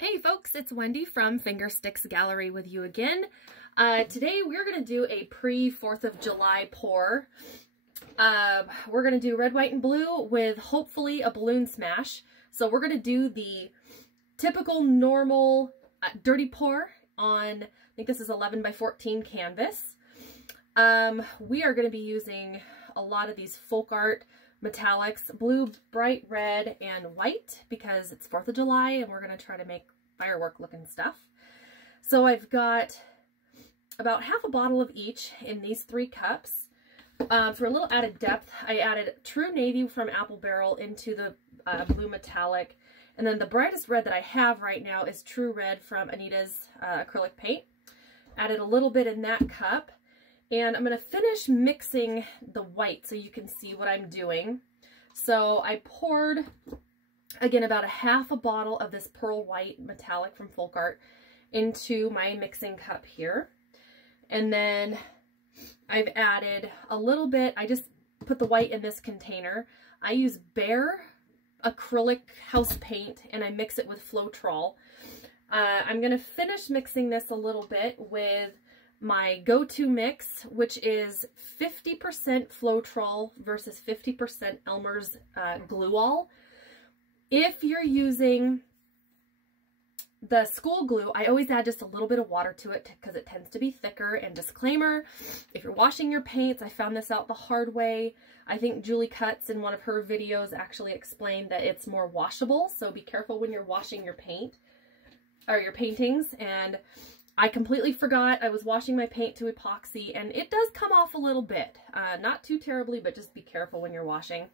Hey folks, it's Wendy from Fingersticks Gallery with you again. Today we're going to do a pre-4th of July pour. We're going to do red, white, and blue with hopefully a balloon smash. So we're going to do the typical normal dirty pour on, I think this is 11 by 14 canvas. We are going to be using a lot of these folk art metallics, blue, bright red, and white, because it's 4th of July and we're going to try to make firework looking stuff. So I've got about half a bottle of each in these 3 cups. For a little added depth, I added True Navy from Apple Barrel into the blue metallic. And then the brightest red that I have right now is True Red from Anita's acrylic paint. Added a little bit in that cup. And I'm going to finish mixing the white so you can see what I'm doing. So I poured, again, about a half a bottle of this pearl white metallic from Folk Art into my mixing cup here. And then I've added a little bit, I just put the white in this container. I use Bare acrylic house paint and I mix it with Floetrol. I'm going to finish mixing this a little bit with my go-to mix, which is 50% Floetrol versus 50% Elmer's Glue All. If you're using the school glue, I always add just a little bit of water to it because it tends to be thicker. And disclaimer, if you're washing your paints, I found this out the hard way. I think Julie Cuts in one of her videos actually explained that it's more washable, so be careful when you're washing your paint or your paintings. And I completely forgot. I was washing my paint to epoxy and it does come off a little bit. Not too terribly, but just be careful when you're washing.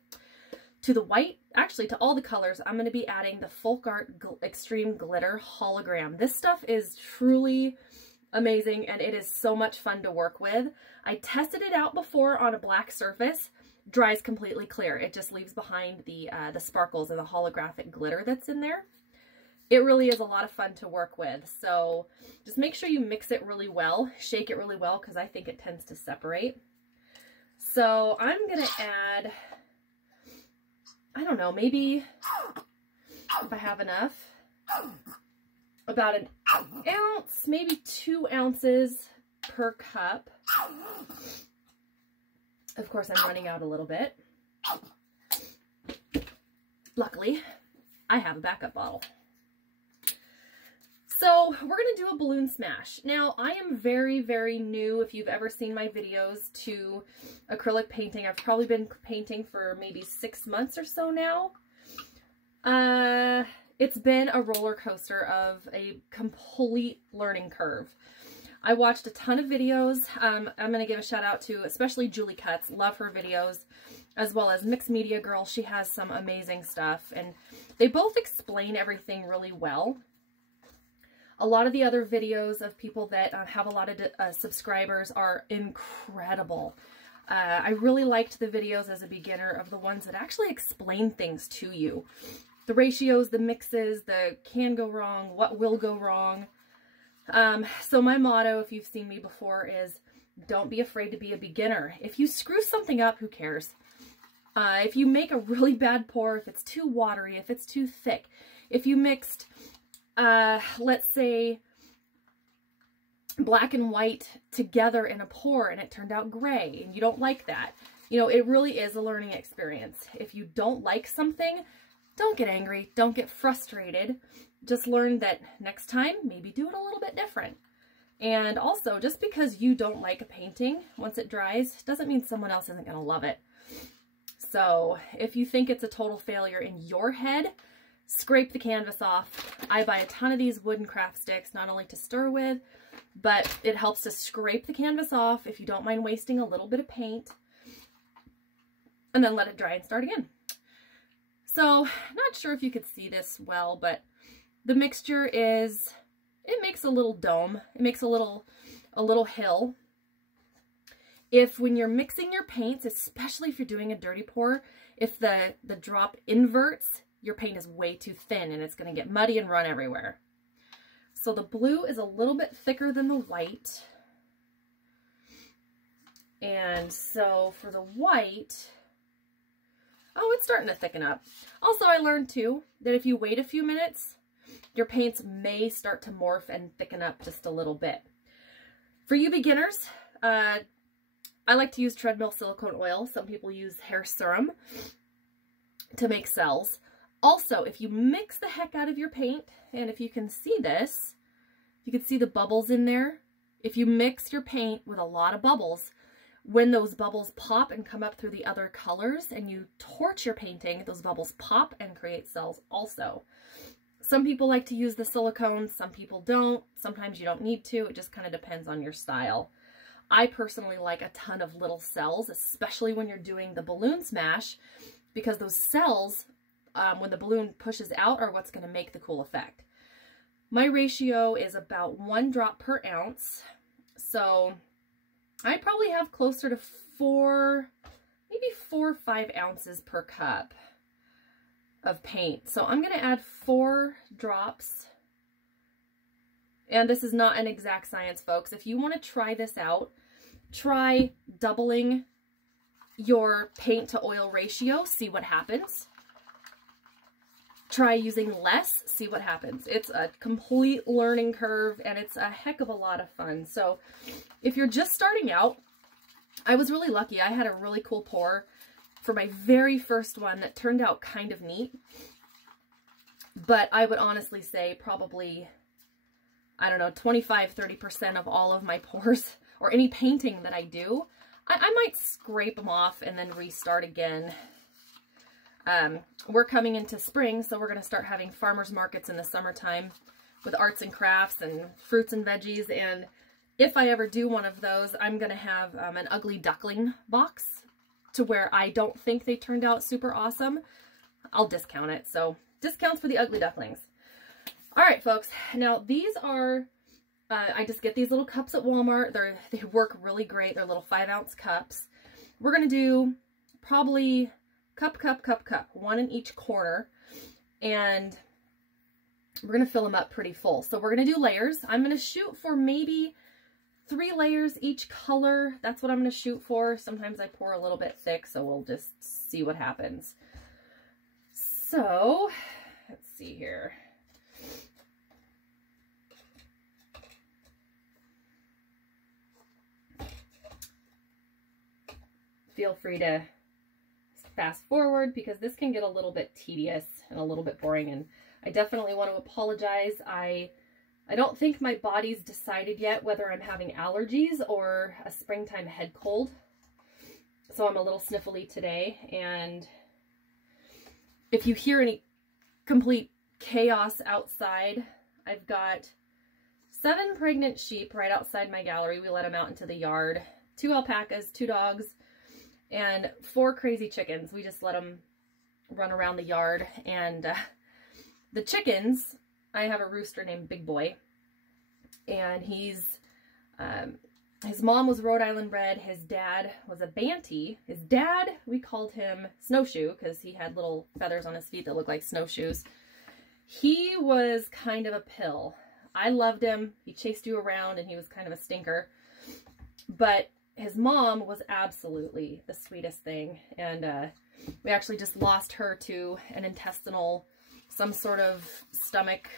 To the white, actually to all the colors, I'm going to be adding the Folk Art Extreme Glitter Hologram. This stuff is truly amazing and it is so much fun to work with. I tested it out before on a black surface. Dries completely clear. It just leaves behind the sparkles and the holographic glitter that's in there. It really is a lot of fun to work with. So just make sure you mix it really well, shake it really well, because I think it tends to separate. So I'm going to add, I don't know, maybe if I have enough, about an ounce, maybe 2 ounces per cup. Of course, I'm running out a little bit. Luckily, I have a backup bottle. So we're going to do a balloon smash. Now, I am very, very new, if you've ever seen my videos, to acrylic painting. I've probably been painting for maybe 6 months or so now. It's been a roller coaster of a complete learning curve. I watched a ton of videos. I'm going to give a shout out to especially Julie Cuts. Love her videos, as well as Mixed Media Girl. She has some amazing stuff, and they both explain everything really well. A lot of the other videos of people that have a lot of subscribers are incredible. I really liked the videos as a beginner of the ones that actually explain things to you. The ratios, the mixes, the can go wrong, what will go wrong. So my motto, if you've seen me before, is don't be afraid to be a beginner. If you screw something up, who cares? If you make a really bad pour, if it's too watery, if it's too thick, if you mixed let's say black and white together in a pour and it turned out gray and you don't like that. You know, it really is a learning experience. If you don't like something, don't get angry, don't get frustrated. Just learn that next time, maybe do it a little bit different. And also, just because you don't like a painting once it dries, doesn't mean someone else isn't going to love it. So if you think it's a total failure in your head, scrape the canvas off. I buy a ton of these wooden craft sticks, not only to stir with, but it helps to scrape the canvas off if you don't mind wasting a little bit of paint. And then let it dry and start again. So, not sure if you could see this well, but the mixture is, it makes a little dome. It makes a little hill. If when you're mixing your paints, especially if you're doing a dirty pour, if the drop inverts, your paint is way too thin and it's going to get muddy and run everywhere. So the blue is a little bit thicker than the white. And so for the white, oh, it's starting to thicken up. Also, I learned too that if you wait a few minutes, your paints may start to morph and thicken up just a little bit. For you beginners, I like to use treadmill silicone oil. Some people use hair serum to make cells. Also, if you mix the heck out of your paint, and if you can see this, you can see the bubbles in there. If you mix your paint with a lot of bubbles, when those bubbles pop and come up through the other colors and you torch your painting, those bubbles pop and create cells also. Some people like to use the silicone, some people don't. Sometimes you don't need to. It just kind of depends on your style. I personally like a ton of little cells, especially when you're doing the balloon smash, because those cells, when the balloon pushes out, are what's going to make the cool effect. My ratio is about 1 drop per ounce, so I probably have closer to 4, maybe 4 or 5 ounces per cup of paint. So I'm going to add 4 drops. And this is not an exact science, folks. If you want to try this out, try doubling your paint to oil ratio, see what happens. Try using less, see what happens. It's a complete learning curve and it's a heck of a lot of fun. So if you're just starting out, I was really lucky. I had a really cool pour for my very first one that turned out kind of neat. But I would honestly say probably, I don't know, 25-30% of all of my pours or any painting that I do, I might scrape them off and then restart again. We're coming into spring, so we're going to start having farmers markets in the summertime with arts and crafts and fruits and veggies. And if I ever do one of those, I'm going to have an ugly duckling box to where I don't think they turned out super awesome. I'll discount it. So discounts for the ugly ducklings. All right, folks. Now these are, I just get these little cups at Walmart. They work really great. They're little 5-ounce cups. We're going to do probably cup, 1 in each corner. And we're going to fill them up pretty full. So we're going to do layers. I'm going to shoot for maybe 3 layers each color. That's what I'm going to shoot for. Sometimes I pour a little bit thick, so we'll just see what happens. So, let's see here. Feel free to fast forward because this can get a little bit tedious and a little bit boring, and I definitely want to apologize. I don't think my body's decided yet whether I'm having allergies or a springtime head cold. So I'm a little sniffly today, and if you hear any complete chaos outside, I've got 7 pregnant sheep right outside my gallery. We let them out into the yard. 2 alpacas, 2 dogs, and 4 crazy chickens. We just let them run around the yard, and the chickens, I have a rooster named Big Boy, and he's, his mom was Rhode Island bred, his dad was a Banty. His dad, we called him Snowshoe because he had little feathers on his feet that looked like snowshoes. He was kind of a pill. I loved him. He chased you around and he was kind of a stinker, but his mom was absolutely the sweetest thing, and we actually just lost her to an intestinal, some sort of stomach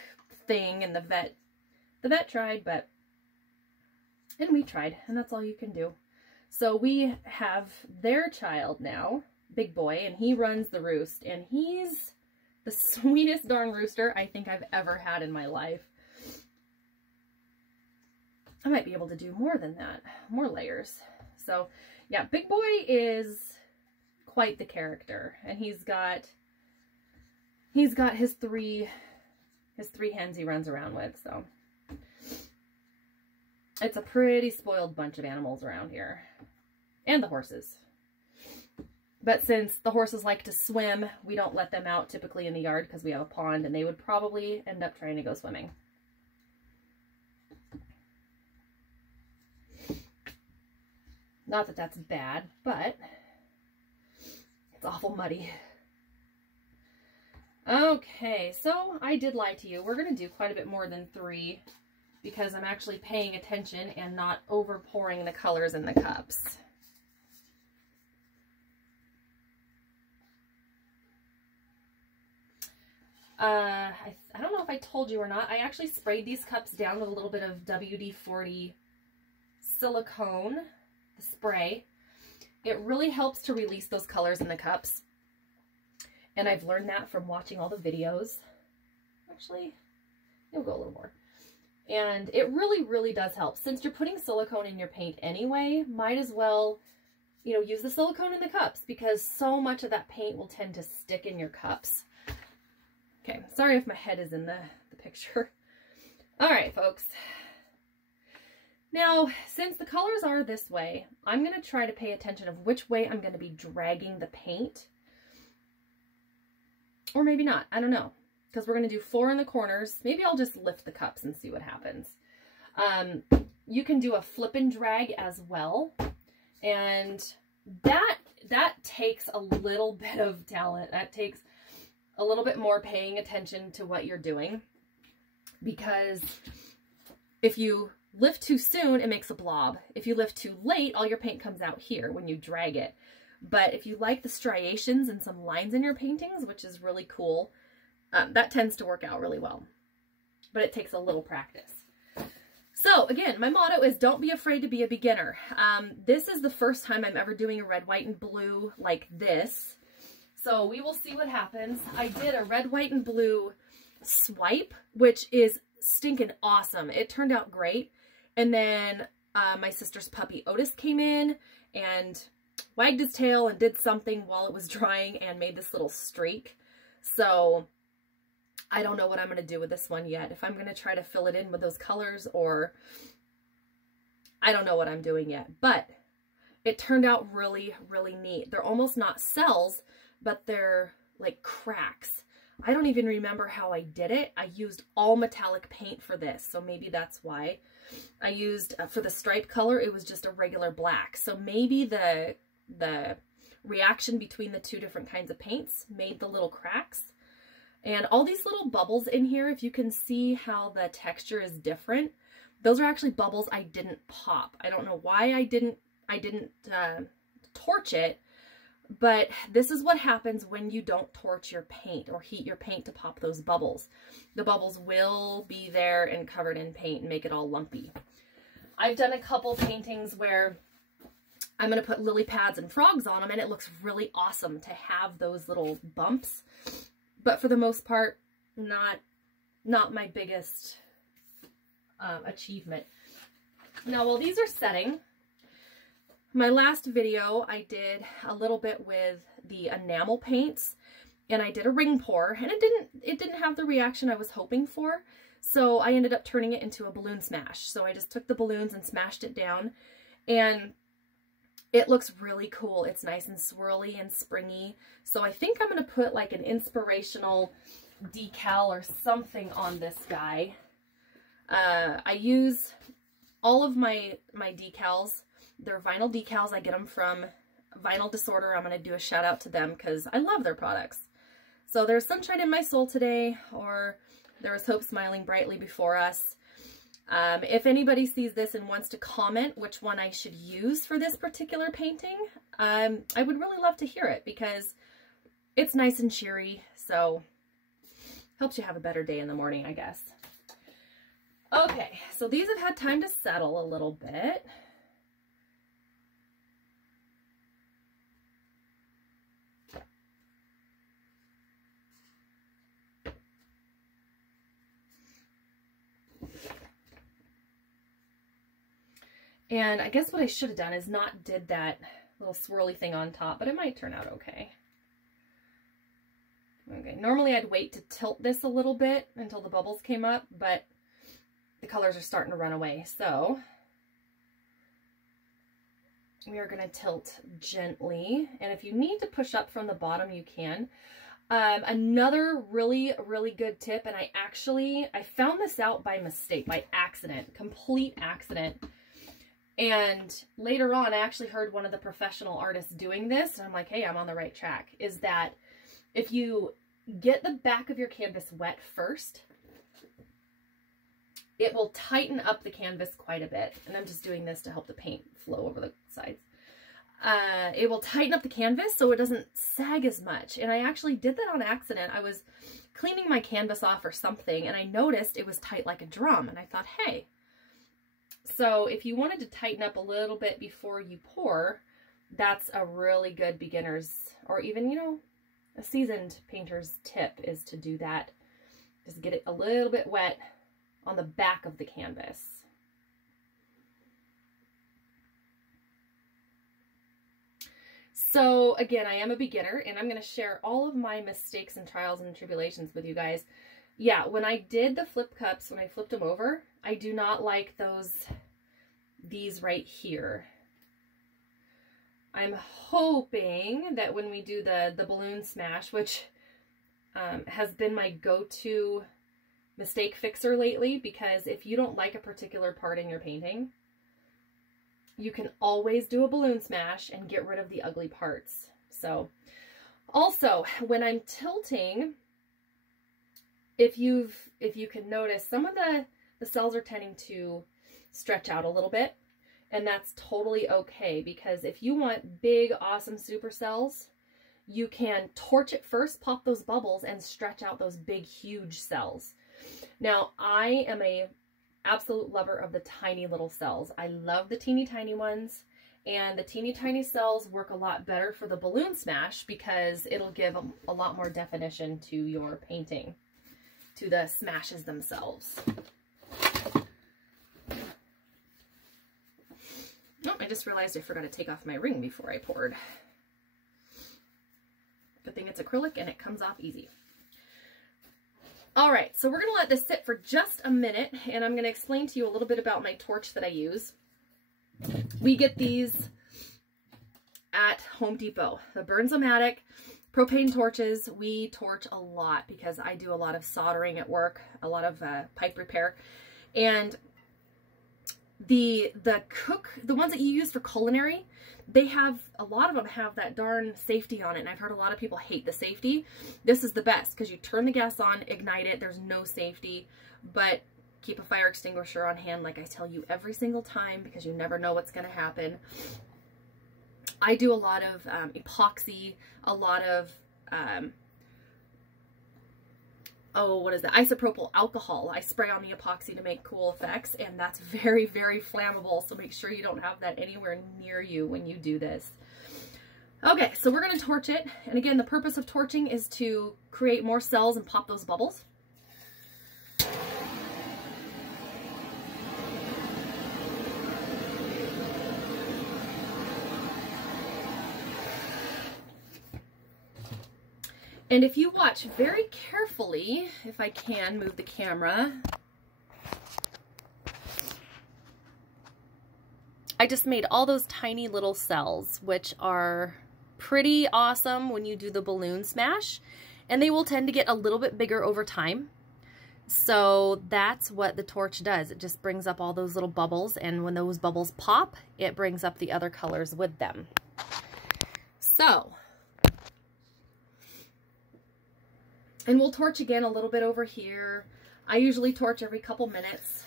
thing, and the vet tried, and we tried, and that's all you can do. So we have their child now, Big Boy, and he runs the roost, and he's the sweetest darn rooster I think I've ever had in my life. I might be able to do more than that, more layers. So yeah, Big Boy is quite the character, and he's got his three hens he runs around with. So it's a pretty spoiled bunch of animals around here, and the horses. But since the horses like to swim, we don't let them out typically in the yard because we have a pond, and they would probably end up trying to go swimming. Not that that's bad, but it's awful muddy. Okay, so I did lie to you. We're going to do quite a bit more than 3 because I'm actually paying attention and not over pouring the colors in the cups. I don't know if I told you or not, I actually sprayed these cups down with a little bit of WD-40 silicone spray. It really helps to release those colors in the cups. And I've learned that from watching all the videos. Actually, it'll go a little more. And it really, really does help. Since you're putting silicone in your paint anyway, might as well, you know, use the silicone in the cups because so much of that paint will tend to stick in your cups. Okay, sorry if my head is in the picture. All right, folks. Now, since the colors are this way, I'm going to try to pay attention of which way I'm going to be dragging the paint. Or maybe not, I don't know. Because we're going to do 4 in the corners. Maybe I'll just lift the cups and see what happens. You can do a flip and drag as well. And that takes a little bit of talent. That takes a little bit more paying attention to what you're doing. Because if you lift too soon, it makes a blob. If you lift too late, all your paint comes out here when you drag it. But if you like the striations and some lines in your paintings, which is really cool, that tends to work out really well. But it takes a little practice. So again, my motto is don't be afraid to be a beginner. This is the first time I'm ever doing a red, white, and blue like this. So we will see what happens. I did a red, white, and blue swipe, which is stinking awesome. It turned out great. And then my sister's puppy Otis came in and wagged his tail and did something while it was drying and made this little streak. So I don't know what I'm going to do with this one yet. If I'm going to try to fill it in with those colors or I don't know what I'm doing yet. But it turned out really, really neat. They're almost not cells, but they're like cracks. I don't even remember how I did it. I used all metallic paint for this, so maybe that's why. I used, for the stripe color, it was just a regular black. So maybe the reaction between the two different kinds of paints made the little cracks. And all these little bubbles in here, if you can see how the texture is different, those are actually bubbles I didn't pop. I don't know why I didn't torch it, but this is what happens when you don't torch your paint or heat your paint to pop those bubbles. The bubbles will be there and covered in paint and make it all lumpy. I've done a couple paintings where I'm going to put lily pads and frogs on them, and it looks really awesome to have those little bumps. But for the most part, not my biggest achievement. Now, while these are setting, my last video I did a little bit with the enamel paints, and I did a ring pour, and it didn't have the reaction I was hoping for. So I ended up turning it into a balloon smash. So I just took the balloons and smashed it down, and it looks really cool. It's nice and swirly and springy. So I think I'm going to put like an inspirational decal or something on this guy. I use all of my decals. They're vinyl decals. I get them from Vinyl Disorder. I'm going to do a shout out to them because I love their products. So there's Sunshine in My Soul today, or there was Hope Smiling Brightly before us. If anybody sees this and wants to comment which one I should use for this particular painting, I would really love to hear it because it's nice and cheery, so helps you have a better day in the morning, I guess. Okay, so these have had time to settle a little bit. And I guess what I should have done is not did that little swirly thing on top, but it might turn out okay. Okay, normally I'd wait to tilt this a little bit until the bubbles came up, but the colors are starting to run away. So we are going to tilt gently. And if you need to push up from the bottom, you can. Another really, really good tip, and I found this out by mistake, by accident, complete accident. And later on, I actually heard one of the professional artists doing this, and I'm like, hey, I'm on the right track, is that if you get the back of your canvas wet first, it will tighten up the canvas quite a bit. And I'm just doing this to help the paint flow over the sides. It will tighten up the canvas so it doesn't sag as much. And I actually did that on accident. I was cleaning my canvas off or something, and I noticed it was tight like a drum, and I thought, hey, so if you wanted to tighten up a little bit before you pour, that's a really good beginner's, or even, you know, a seasoned painter's tip is to do that. Just get it a little bit wet on the back of the canvas. So again, I am a beginner, and I'm going to share all of my mistakes and trials and tribulations with you guys. Yeah, when I did the flip cups, when I flipped them over, I do not like these right here. I'm hoping that when we do the balloon smash, which has been my go-to mistake fixer lately, because if you don't like a particular part in your painting, you can always do a balloon smash and get rid of the ugly parts. So also when I'm tilting, if you can notice, some of the cells are tending to stretch out a little bit, and that's totally okay, because if you want big, awesome super cells, you can torch it first, pop those bubbles, and stretch out those big, huge cells. Now, I am a absolute lover of the tiny little cells. I love the teeny tiny ones, and the teeny tiny cells work a lot better for the balloon smash because it'll give a lot more definition to your painting, to the smashes themselves. Oh, I just realized I forgot to take off my ring before I poured. Good thing it's acrylic and it comes off easy. All right, so we're going to let this sit for just a minute, and I'm going to explain to you a little bit about my torch that I use. We get these at Home Depot, the Burns-O-Matic propane torches. We torch a lot because I do a lot of soldering at work, a lot of pipe repair, and the ones that you use for culinary, they have, a lot of them have that darn safety on it, and I've heard a lot of people hate the safety. This is the best because you turn the gas on, ignite it, there's no safety, but keep a fire extinguisher on hand like I tell you every single time, because you never know what's going to happen. I do a lot of epoxy, a lot of what is that? Isopropyl alcohol. I spray on the epoxy to make cool effects, and that's very, very flammable, so make sure you don't have that anywhere near you when you do this. Okay, so we're going to torch it, and again, the purpose of torching is to create more cells and pop those bubbles. And if you watch very carefully, if I can move the camera, I just made all those tiny little cells, which are pretty awesome when you do the balloon smash, and they will tend to get a little bit bigger over time. So that's what the torch does. It just brings up all those little bubbles, and when those bubbles pop, it brings up the other colors with them. So, and we'll torch again a little bit over here. I usually torch every couple minutes.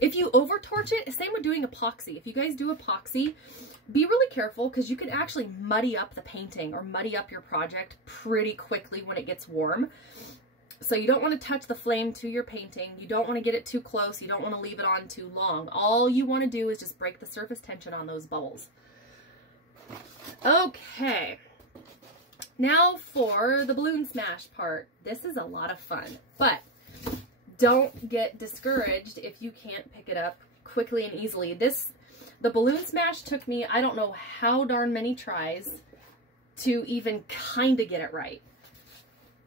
If you over torch it, same with doing epoxy. If you guys do epoxy, be really careful because you can actually muddy up the painting or muddy up your project pretty quickly when it gets warm. So you don't want to touch the flame to your painting. You don't want to get it too close. You don't want to leave it on too long. All you want to do is just break the surface tension on those bubbles. Okay. Now for the balloon smash part. This is a lot of fun, but don't get discouraged if you can't pick it up quickly and easily. The balloon smash took me, I don't know how darn many tries to even kind of get it right.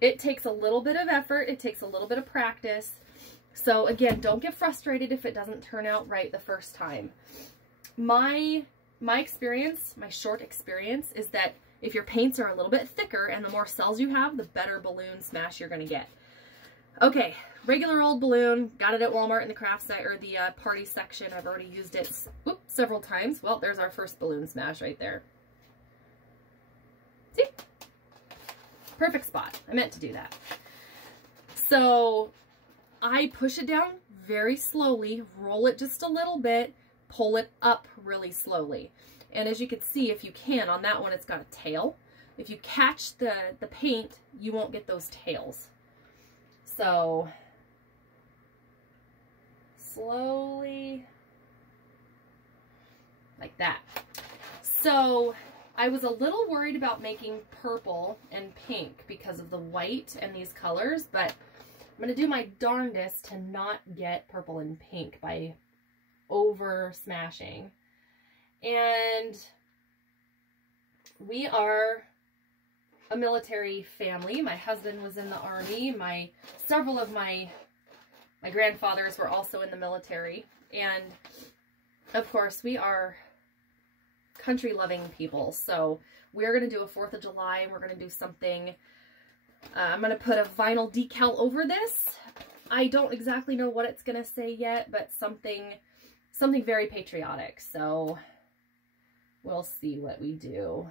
It takes a little bit of effort. It takes a little bit of practice. So again, don't get frustrated if it doesn't turn out right the first time. My experience, my short experience, is that if your paints are a little bit thicker and the more cells you have, the better balloon smash you're going to get. Okay, regular old balloon. Got it at Walmart in the craft site or the party section. I've already used it several times. Well, there's our first balloon smash right there. See? Perfect spot. I meant to do that. So I push it down very slowly, roll it just a little bit, pull it up really slowly. And as you can see, if you can, on that one, it's got a tail. If you catch the paint, you won't get those tails. So slowly, like that. So I was a little worried about making purple and pink because of the white and these colors, but I'm going to do my darndest to not get purple and pink by over smashing. And we are a military family. My husband was in the Army. Several of my grandfathers were also in the military. And of course, we are country-loving people. So we're going to do a 4th of July, and we're going to do something. I'm going to put a vinyl decal over this. I don't exactly know what it's going to say yet, but something very patriotic. So we'll see what we do.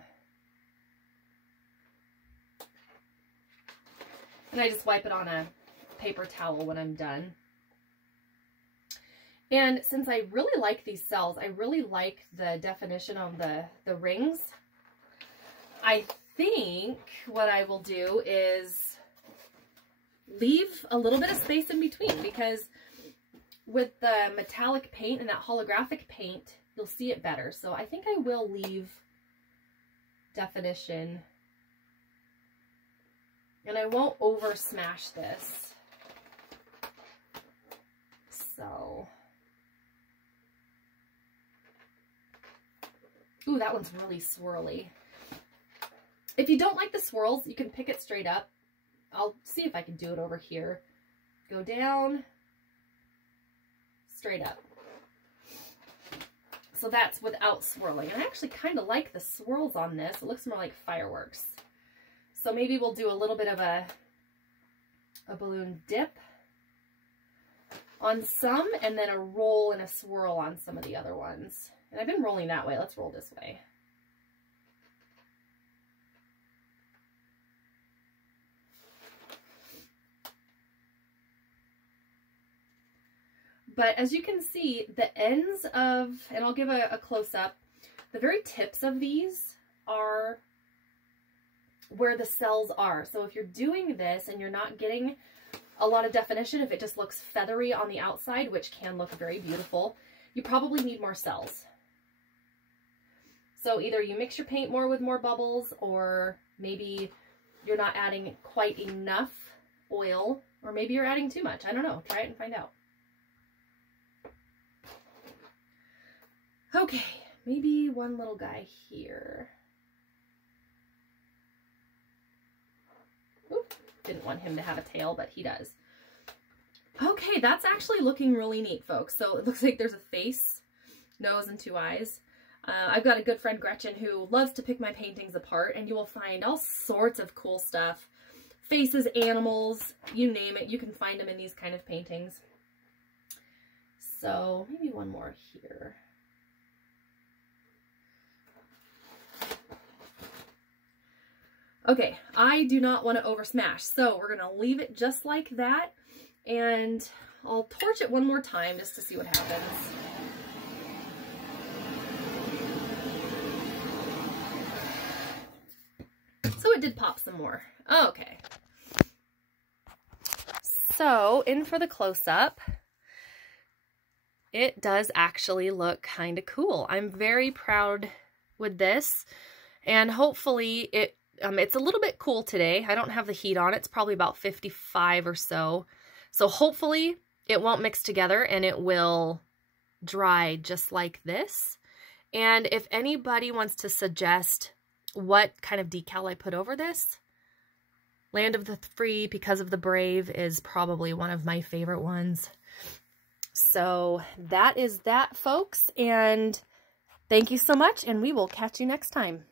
And I just wipe it on a paper towel when I'm done. And since I really like these cells, I really like the definition of the rings. I think what I will do is leave a little bit of space in between, because with the metallic paint and that holographic paint, you'll see it better. So I think I will leave definition. And I won't over smash this. So, ooh, that one's really swirly. If you don't like the swirls, you can pick it straight up. I'll see if I can do it over here. Go down, straight up. So that's without swirling. And I actually kind of like the swirls on this. It looks more like fireworks. So maybe we'll do a little bit of a balloon dip on some, and then a roll and a swirl on some of the other ones. And I've been rolling that way. Let's roll this way. But as you can see, the ends of, and I'll give a close-up, the very tips of these are where the cells are. So if you're doing this and you're not getting a lot of definition, if it just looks feathery on the outside, which can look very beautiful, you probably need more cells. So either you mix your paint more with more bubbles, or maybe you're not adding quite enough oil, or maybe you're adding too much. I don't know. Try it and find out. Okay, maybe one little guy here. Oop, didn't want him to have a tail, but he does. Okay, that's actually looking really neat, folks. So it looks like there's a face, nose, and 2 eyes. I've got a good friend, Gretchen, who loves to pick my paintings apart, and you will find all sorts of cool stuff. Faces, animals, you name it. You can find them in these kind of paintings. So maybe one more here. Okay, I do not want to over smash, so we're going to leave it just like that, and I'll torch it one more time just to see what happens. So it did pop some more. Okay. So in for the close-up, it does actually look kind of cool. I'm very proud with this, and hopefully it's a little bit cool today. I don't have the heat on. It's probably about 55 or so. So hopefully it won't mix together and it will dry just like this. And if anybody wants to suggest what kind of decal I put over this, Land of the Free Because of the Brave is probably one of my favorite ones. So that is that, folks. And thank you so much, and we will catch you next time.